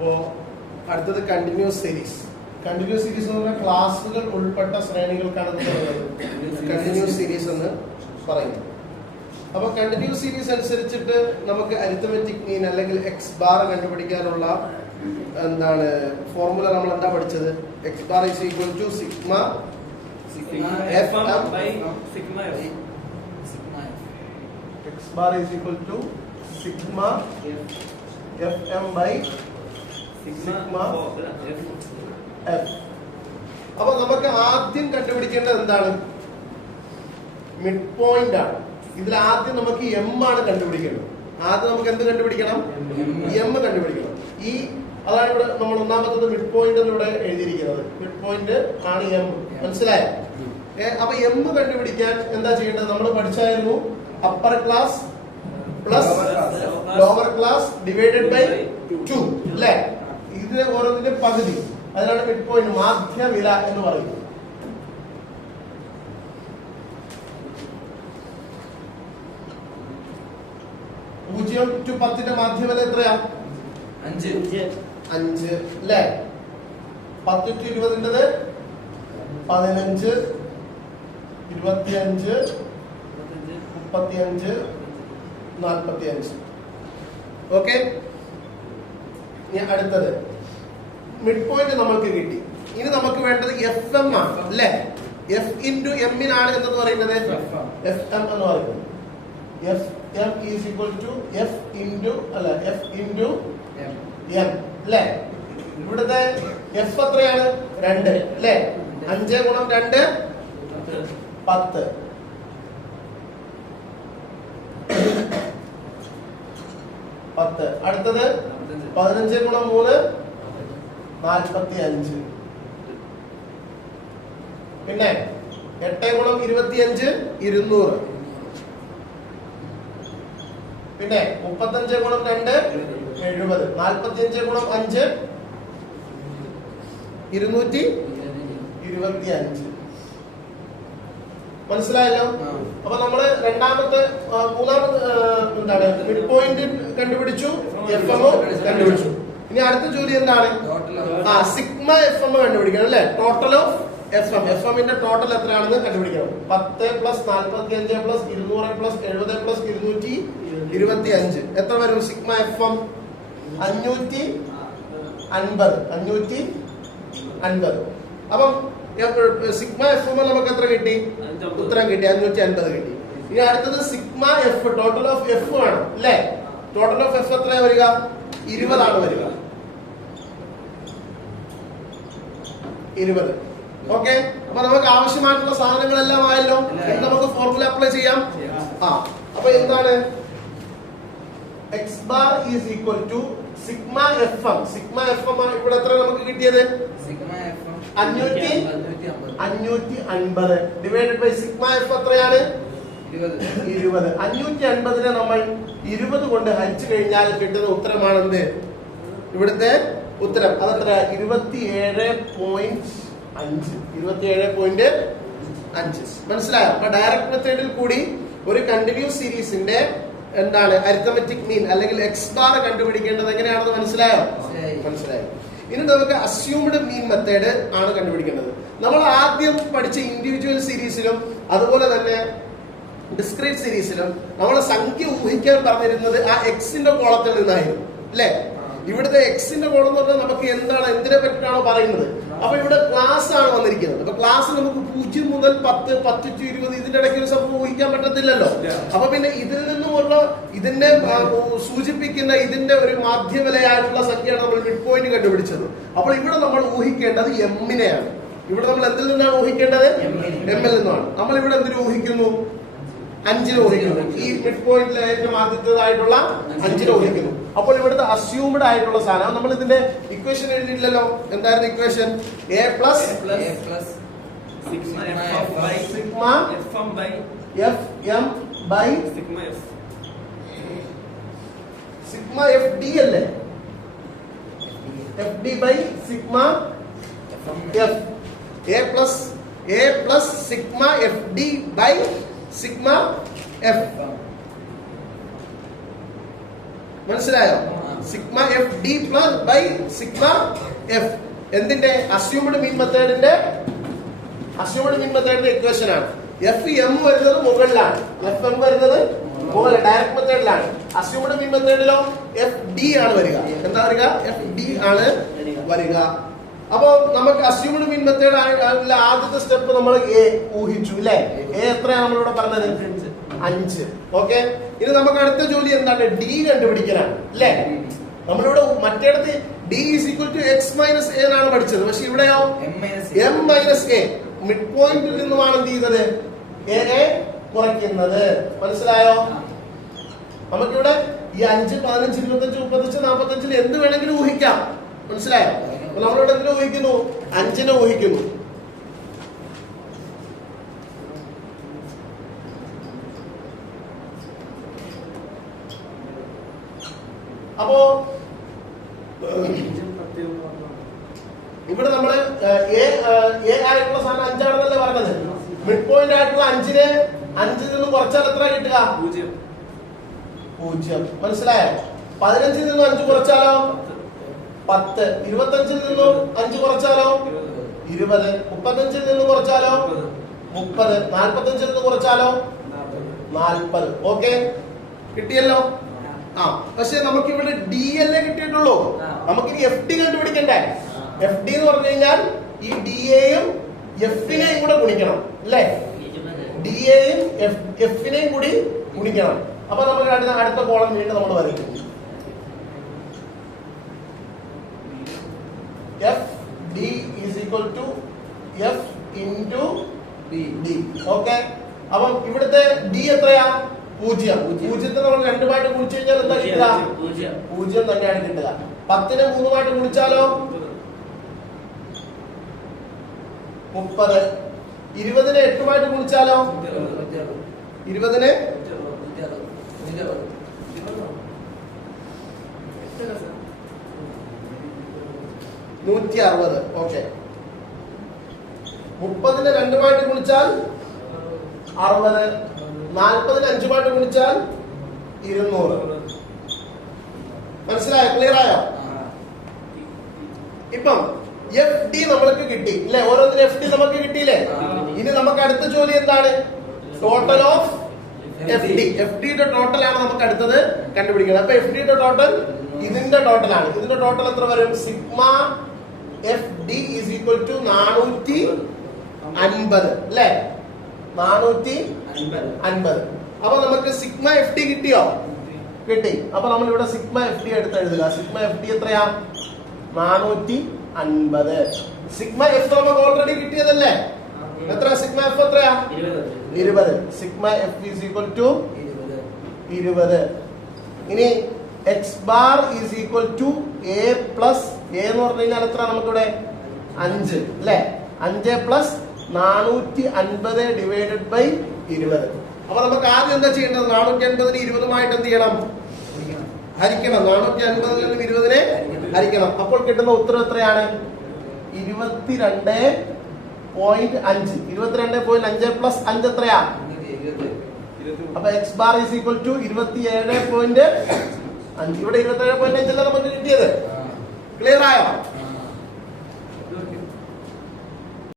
അപ്പോൾ അടുത്തത് continuous series. Continuous series എന്ന് പറഞ്ഞാൽ ക്ലാസ്സുകൾ ഉൾപ്പെട്ട ശ്രേണികൾക്കാണ് കണ്ടിന്യൂസ് സീരീസ് എന്ന് പറയുന്നത്. അപ്പൊ കണ്ടിന്യൂസ് സീരീസ് അനുസരിച്ചിട്ട് നമുക്ക് അരിത്തമെറ്റിക് മീൻ അല്ലെങ്കിൽ എക്സ് ബാർ കണ്ടുപിടിക്കാനുള്ള എന്താണ് ഫോർമുല നമ്മൾ എന്താ പഠിച്ചത്? X bar is equal to sigma F M by sigma F. X bar is equal to sigma F M by sigma F. അപ്പൊ നമുക്ക് ആദ്യം കണ്ടുപിടിക്കേണ്ടത് എന്താണ്? മിഡ് പോയിന്റ് ആണ്. ഇതിൽ ആദ്യം നമുക്ക് എം ആണ് കണ്ടുപിടിക്കേണ്ടത്. ആദ്യം നമുക്ക് എന്ത് കണ്ടുപിടിക്കണം? എം കണ്ടുപിടിക്കണം. ഈ അതാണ് ഇവിടെ നമ്മൾ ഒന്നാമത്തത് മിഡ് പോയിന്റ് ഇവിടെ എഴുതിയിരിക്കുന്നത്. മിഡ് പോയിന്റ് ആണ് എം. മനസ്സിലായോ? അപ്പൊ എം കണ്ടുപിടിക്കാൻ എന്താ ചെയ്യേണ്ടത്? നമ്മൾ പഠിച്ചായിരുന്നു upper class plus lower class divided by 2 അല്ലെ? ഇതിന് ഓരോന്നിന്റെ പകുതി. അതിനാണ് മിഡ് പോയിന്റ്, മാധ്യവില എന്ന് പറയുന്നത്. പൂജ്യം ടു 10ന്റെ മാധ്യവില എത്രയാ? 5 അല്ലേ? 10 ടു 20ന്റേത് 15, 25, 35, 45. ഓക്കെ. ഇനി അടുത്തത് മിഡ് പോയിന്റ് നമുക്ക് കിട്ടി. ഇനി നമുക്ക് വേണ്ടത് എഫ് എം ആണ് അല്ലെ? എഫ് ഇൻറ്റു എമ്മിനാണ് എന്ന് പറയുന്നത് എഫ് എം എന്ന് പറയുന്നത്. F M is equal to F into അല്ല എഫ് ഇൻറ്റു എം അല്ലെ? ഇവിടുത്തെ എഫ് എത്രയാണ്? 2 അല്ലെ? 5 ഗുണം 2 10. അടുത്തത് 15 ഗുണം 3 45. പിന്നെ 8 ഗുണം 25 200. പിന്നെ 35 ഗുണം 2 70. 45 ഗുണം 5 225. മനസ്സിലായല്ലോ? അപ്പൊ നമ്മള് മൂന്നാമത്തെ എന്താണ്? മിഡ് പോയിന്റ് കണ്ടുപിടിച്ചു, എഫ് എം കണ്ടുപിടിച്ചു. ഇനി അടുത്ത ജോലി എന്താണ്? സിഗ്മ എഫ് എം കണ്ടുപിടിക്കണം അല്ലെ? Total of F M. F എമ്മിന്റെ ടോട്ടൽ എത്രയാണെന്ന് കണ്ടുപിടിക്കണം. 10 പ്ലസ് 45 പ്ലസ് 200 പ്ലസ് 70 പ്ലസ് 225 എത്ര വരും? Sigma F M 550. അപ്പം സിഗ്മ എഫ് എം നമുക്ക് എത്ര കിട്ടി? ഉത്തരം കിട്ടി 550 കിട്ടി. ഇനി അടുത്തത് sigma F, total of F ആണ് അല്ലെ? ടോട്ടൽ ഓഫ് എഫ് എത്രയാ വരിക? 20 ആണ് വരിക. 20. ഓക്കെ. അപ്പൊ നമുക്ക് ആവശ്യമായിട്ടുള്ള സാധനങ്ങളെല്ലാം ആയല്ലോ. നമുക്ക് ഫോർമുല അപ്ലൈ ചെയ്യാം. അപ്പൊ എന്താണ്? X bar is equal to sigma F M. Sigma F M ഇവിടെ എത്ര നമുക്ക് കിട്ടിയത്? 550 ഡിവൈഡഡ് ബൈ സിഗ്മ എഫ് എത്രയാണ്? 20. 550നെ നമ്മൾ 20 കൊണ്ട് ഹരിച്ചു കഴിഞ്ഞാൽ കിട്ടുന്ന ഉത്തരമാണെന്ത്? ഇവിടുത്തെ ഉത്തരം അതെത്ര? 27.5. മനസ്സിലായോ? അപ്പൊ ഡയറക്ട് മെത്തേഡിൽ കൂടി ഒരു കണ്ടിന്യൂസ് സീരീസിന്റെ എന്താണ് അരിത്തമെറ്റിക് മീൻ അല്ലെങ്കിൽ എക്സ് ബാർ കണ്ടുപിടിക്കേണ്ടത് എങ്ങനെയാണെന്ന് മനസ്സിലായോ? മനസ്സിലായോ? ഇനി നമുക്ക് അസ്യൂംഡ് മീൻ മെത്തേഡ് ആണ് കണ്ടുപിടിക്കേണ്ടത്. നമ്മൾ ആദ്യം പഠിച്ച ഇൻഡിവിജ്വൽ സീരീസിലും അതുപോലെ തന്നെ ഡിസ്ക്രീറ്റ് സീരീസിലും നമ്മൾ സംഖ്യ ഊഹിക്കാൻ പറഞ്ഞിരുന്നത് ആ എക്സിന്റെ കോളത്തിൽ നിന്നായിരുന്നു അല്ലെ? ഇവിടുത്തെ എക്സിന്റെ കോളം എന്ന് പറഞ്ഞാൽ നമുക്ക് എന്താണ്, എന്തിനെ പറ്റിയിട്ടാണോ പറയുന്നത്? അപ്പൊ ഇവിടെ ക്ലാസ് ആണ് വന്നിരിക്കുന്നത്. അപ്പൊ ക്ലാസ് നമുക്ക് 0 മുതൽ 10, 10 to 20 ഇതിന്റെ ഇടയ്ക്ക് ഒരു സംഭവം ഊഹിക്കാൻ പറ്റത്തില്ലല്ലോ. അപ്പൊ പിന്നെ ഇതിൽ നിന്നുമുള്ള ഇതിനെ സൂചിപ്പിക്കുന്ന ഇതിന്റെ ഒരു മാധ്യവിലയായിട്ടുള്ള സംഖ്യയാണ് നമ്മൾ മിഡ് പോയിന്റ് കണ്ടുപിടിച്ചത്. അപ്പോൾ ഇവിടെ നമ്മൾ ഊഹിക്കേണ്ടത് എമ്മിനെയാണ്. ഇവിടെ നമ്മൾ എന്തിൽ നിന്നാണ് ഊഹിക്കേണ്ടത്? എമ്മിൽ നിന്നാണ്. നമ്മൾ ഇവിടെ എന്തിനു ഊഹിക്കുന്നു? 5 ഊഹിക്കുന്നു. ഈ മിഡ് പോയിന്റിലെ ഏറ്റവും ആദ്യത്തേതായിട്ടുള്ള 5 ഊഹിക്കുന്നു. അപ്പോൾ ഇവിടുത്തെ അസ്യൂംഡ് ആയിട്ടുള്ള സാധനം നമ്മൾ ഇതിന്റെ ഇക്വേഷൻ എഴുതിയില്ലല്ലോ. എന്തായിരുന്നു equation? A plus sigma F M by sigma F D അല്ലേ? F D by sigma F. A plus sigma F D by sigma F. മനസ്സിലായോ? Sigma F D plus by sigma F. എന്തിന്റെ? Assumed mean മെത്തേഡിന്റെ equation ആണ്. F M വരുന്നത് മുകളിലാണ്, F M വരുന്നത് മുകളിൽ direct മെത്തേഡിലാണ്. അസ്യൂംഡ് മീൻ മെത്തേഡിലോ എഫ് ഡി ആണ് വരിക. എന്താ വരിക? എഫ് ഡി ആണ് വരിക. അപ്പൊ നമുക്ക് അസ്യൂംഡ് മീൻ മെത്തേഡ് ആദ്യത്തെ സ്റ്റെപ്പ് നമ്മൾ എ ഊഹിച്ചു അല്ലെ. എ എത്രയാണ് നമ്മളിവിടെ പറഞ്ഞത്? 5. ഓക്കെ, ഇനി നമുക്ക് അടുത്ത ജോലി എന്താണ്? ഡി കണ്ടുപിടിക്കാനാണ് അല്ലെ. നമ്മളിവിടെ മറ്റേടത്ത് D is equal to X minus A എന്നാണ് പഠിച്ചത്. പക്ഷെ ഇവിടെയോ എം മൈനസ് എ. മിഡ് പോയിന്റിൽ നിന്നുമാണ് എന്ത് ചെയ്യുന്നത്? എ കുറയ്ക്കുന്നത്. മനസ്സിലായോ? നമുക്കിവിടെ ഈ 5, 15, 25, 35, 45 എന്ത് വേണമെങ്കിലും ഊഹിക്കാം. മനസ്സിലായോ? അപ്പൊ നമ്മളിവിടെ എന്തിനെ ഊഹിക്കുന്നു? 5നെ ഊഹിക്കുന്നു. അപ്പോ ഇവിടെ നമ്മള് എ ആയിട്ടുള്ള സാധനം 5 ആണെന്നല്ലേ പറഞ്ഞത്. മിഡ് പോയിന്റ് ആയിട്ടുള്ള 5നെ 5ൽ നിന്ന് കുറച്ചാൽ എത്ര കിട്ടുക? 0. മനസ്സിലായോ? 15ൽ നിന്നും 5 കുറച്ചാലോ 10. 25ൽ നിന്നും 5 കുറച്ചാലോ 20. 35ൽ നിന്ന് കുറച്ചാലോ 30. 45ൽ നിന്ന് കുറച്ചാലോ 40. ഓക്കെ, കിട്ടിയല്ലോ. പക്ഷെ നമുക്ക് ഇവിടെ ഡി അല്ലേ കിട്ടിയിട്ടുള്ളൂ. നമുക്കിനി എഫ് ഡി കണ്ടുപിടിക്കണ്ടേ? എഫ് ഡി എന്ന് പറഞ്ഞു കഴിഞ്ഞാൽ ഈ ഡി എയും എഫിനെയും കൂടെ ഗുണിക്കണം അല്ലേ. ഡി എയും എഫിനെയും കൂടി ഗുണിക്കണം. അപ്പൊ നമുക്ക് അടുത്ത കോളം വീണ്ടും നമ്മൾ വരയ്ക്കും. F D is equal to F into D. Okay, അപ്പം ഇവിടുത്തെ ഡി എത്രയാ? 0. 0 നമ്മൾ 2 ഗുണിച്ചു കഴിഞ്ഞാൽ എന്താ കിട്ടുക? 0 തന്നെയാണ് കിട്ടുക. 10നെ 3 ഗുണിച്ചാലോ 30. 20നെ 8 ഗുണിച്ചാലോ 20നെ 160. ഓക്കെ, 30നെ 2 ഗുണിച്ചാൽ 60. 40നെ 5 ഗുണിച്ചാൽ 200. മനസ്സിലായോ? ക്ലിയർ ആയോ? ഇപ്പം എഫ് ഡി നമ്മൾക്ക് കിട്ടി അല്ലെ. ഓരോന്നിനും എഫ് ഡി നമുക്ക് കിട്ടിയില്ലേ. ഇനി നമുക്ക് അടുത്ത ജോലി എന്താണ്? Total of F D. F ഡിയുടെ ടോട്ടൽ ആണ് നമുക്ക് അടുത്തത് കണ്ടുപിടിക്കണം. അപ്പൊ എഫ് ഡിയുടെ ടോട്ടൽ ഇതിന്റെ ടോട്ടലാണ്. ഇതിന്റെ ടോട്ടൽ എത്ര വരും? Sigma F D is equal to 450 അല്ലെ. 450. അപ്പൊ നമുക്ക് സിഗ്മ എഫ് ഡി കിട്ടിയോ? കിട്ടി. അപ്പൊ നമ്മൾ ഇവിടെ സിഗ്മ എഫ് ഡി എടുത്ത് എഴുതുക. സിഗ്മ എഫ് ഡി എത്രയാ? 450. സിഗ്മ എഫ് നമുക്ക് ഓൾറെഡി കിട്ടിയതല്ലേ. എത്ര? സിഗ്മ എഫ് എത്രയാ? 20. Sigma F is equal to 20. ഇനി X bar is equal to A plus A എന്ന് പറഞ്ഞു കഴിഞ്ഞാൽ എത്ര? നമുക്കിവിടെ 5 അല്ലെ. 5 പ്ലസ് 450 ഡിവൈഡഡ് ബൈ 20. അപ്പൊ നമുക്ക് ആദ്യം എന്താ ചെയ്യേണ്ടത്? 450ന് 20 എന്ത് ചെയ്യണം? ഹരിക്കണം. 450 20നെ ഹരിക്കണം. അപ്പോൾ കിട്ടുന്ന ഉത്തരം എത്രയാണ്? 22.5. 22.5 പ്ലസ് 5 എത്രയാ? അപ്പൊ X bar is equal to 27.5. ഇവിടെ 27.5 നമുക്ക് കിട്ടിയത്. ക്ലിയർ ആയോ?